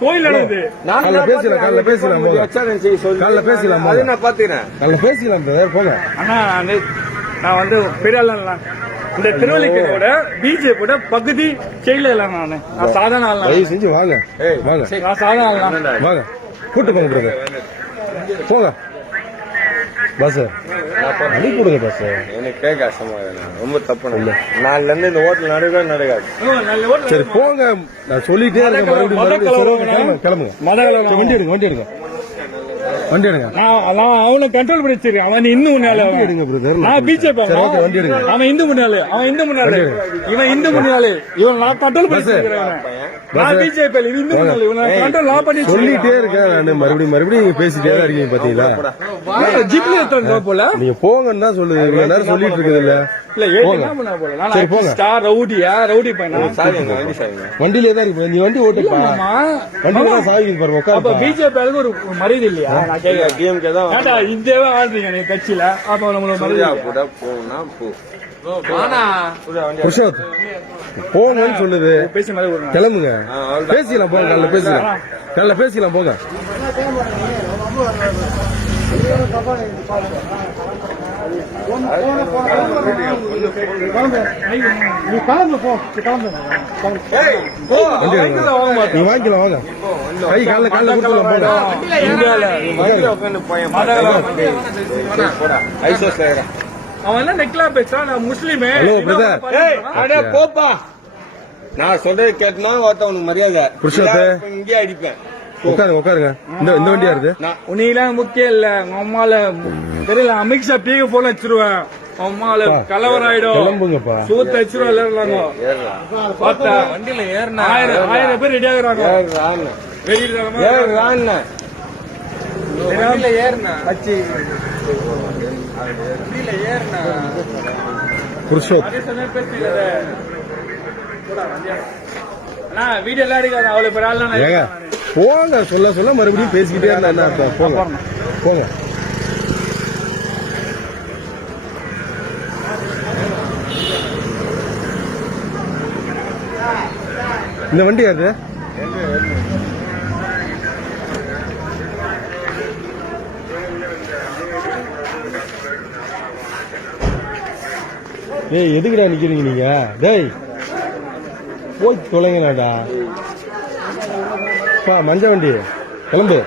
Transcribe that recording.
கோயில் நடக்குது. பேசலாம் அது நான் பாத்துக்கிறேன். பேசிக்கலாம் போங்க. ஆனா நான் வந்து பெரிய இந்த திருவள்ளிக்கோட பிஜேபியோட பகுதி செயல இல்ல. நானு சாதாரண ஆள் செஞ்சு வாங்க நான் சாதாரண ஆள் வாங்க கூட்டு போங்க போங்க பஸ் அனுப்பிடுங்க பஸ். எனக்கு கேட்க ரொம்ப தப்பு இல்லை. நாலுல இருந்து இந்த ஹோட்டல் நடக்காது. சரி போங்க. நான் சொல்லிட்டே இருக்கேன். கிளம்புங்க. வண்டி எடுங்க அவனை கண்ட்ரோல் பண்ணி வச்சிருக்கேன். அவன் இன்னும் முன்னால எடுங்க பிரதர். நான் பிஜேபி வண்டி எடுங்க. அவன் இந்து முன்னாலே இவன் இந்து முன்னாலே இவன் நான் கண்ட்ரோல் பண்ணி வச்சிருக்கேன். நான் பிஜேபி இந்து முன்னாலே இவன் கண்ட்ரோல் லா பண்ணி சொல்லிட்டே இருக்கேன். நான் மறுபடியும் பேசிட்டே தான் இருக்கீங்க பாத்தீங்களா? ஜிப்ல ஏத்துறோம் போல. நீங்க போங்கன்னு தான் சொல்லுது. இவ்வளவு நேரம் சொல்லிட்டு இருக்குது இல்ல. ரவுடி பையன் வண்டியிலே தான் இருக்கு. நீ வண்டி ஓட்டுப்பா. வண்டி சாவி பாருங்க. பிஜேபி ஒரு மரியாதை இல்லையா? இதே ஆடுறீங்க நீ கட்சியில. அப்ப போங்கன்னு சொல்லுது. கிளம்புங்க. பேசிக்கலாம் போங்க. காலைல பேசிக்கலாம் போங்க. நீ வாங்கிக்கலாம் வாங்க. கை காலைல கொடுத்துலாம் போங்க. அவன் என்ன நெக்லா பேசுறான். நான் முஸ்லீமே. போப்பா. நான் சொல்றது கேட்டா உனக்கு மரியாதை. இங்கே அடிப்பேன். உட்காருங்க. இந்த வண்டியா இருக்கு. உனக்கெல்லாம் முக்கியம் இல்ல. உங்க அம்மால தெரியல. அமித்ஷா பீக போல வச்சிருவேன். அம்மால கலவரம் ஆயிடும். சூத்த வச்சிருவாங்க. வண்டியில ஏறினா 1000 பேர் ரெடி ஆகுறாங்க. வீடியோ எல்லாம் எடுக்காது. அவ்வளவு பேர் ஆள் போங்க. சொல்ல மறுபடியும் பேசிக்கிட்டே இருந்தா என்ன அர்த்தம்? போங்க. இந்த வண்டி யாரு? ஏய் எதுக்குடா நிக்கிறீங்க நீங்க? டேய் போய் தொலைங்கடா. மஞ்ச வண்டி கிளம்பு.